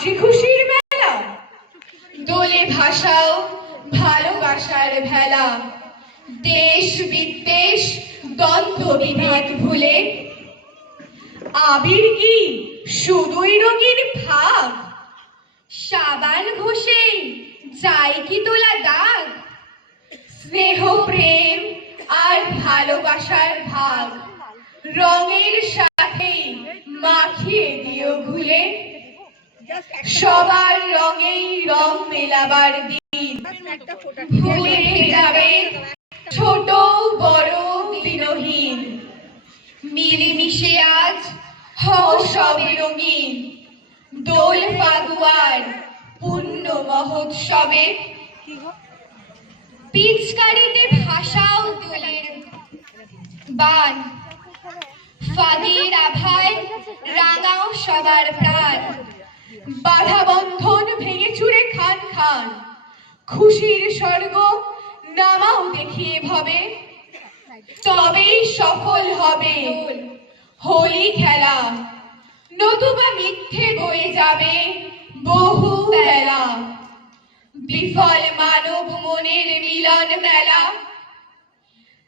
হাসি খুশির মেলা, দোলে ভাসাও ভালোবাসার ভেলা। দেশ বিদ্বেষ দ্বন্দ্ব বিভেদ ভুলে আবির কি শুধুই রঙিন ভাব, সাবান ঘষে যায় কি তোলা দাগ। স্নেহ প্রেম আর ভালোবাসার ভাগ রঙের সাথে মাখিয়ে দিও ভুলে। সবার রঙেই রং মেলাবার দিন, ভুলে যাবে ছোট বড় দিনহীন। মিলেমিশে আজ হও সবে রঙিন, দোল ফাগুয়ার পূর্ণ মহোৎসবে। পিচকারিতে ভাসাও দোলের বান, ফাগের আভায় রাঙাও সবার প্রাণ। বাধা বন্ধন ভেঙে চুরে খান খান, খুশির স্বর্গ নামাও দেখিয়ে ভবে। তবেই সফল হবে হোলি খেলা, নতুবা মিথ্যে বয়ে যাবে বহু বেলা। বিফল মানব মনের মিলন মেলা,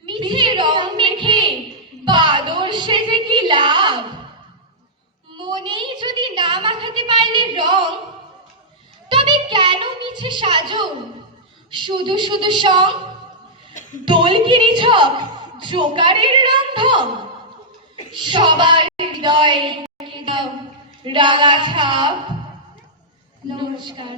মিছে রং মেখে বাদর সেজে কি লাভ। মনেই যদি না মাখাতে পারলে রং, তবে কেন মিছে সাজো শুধু শুধু সং। দোল কি নিছক জোকারের রংঢং, সবার হৃদয়ে দাও রাঙা ছাপ। নমস্কার।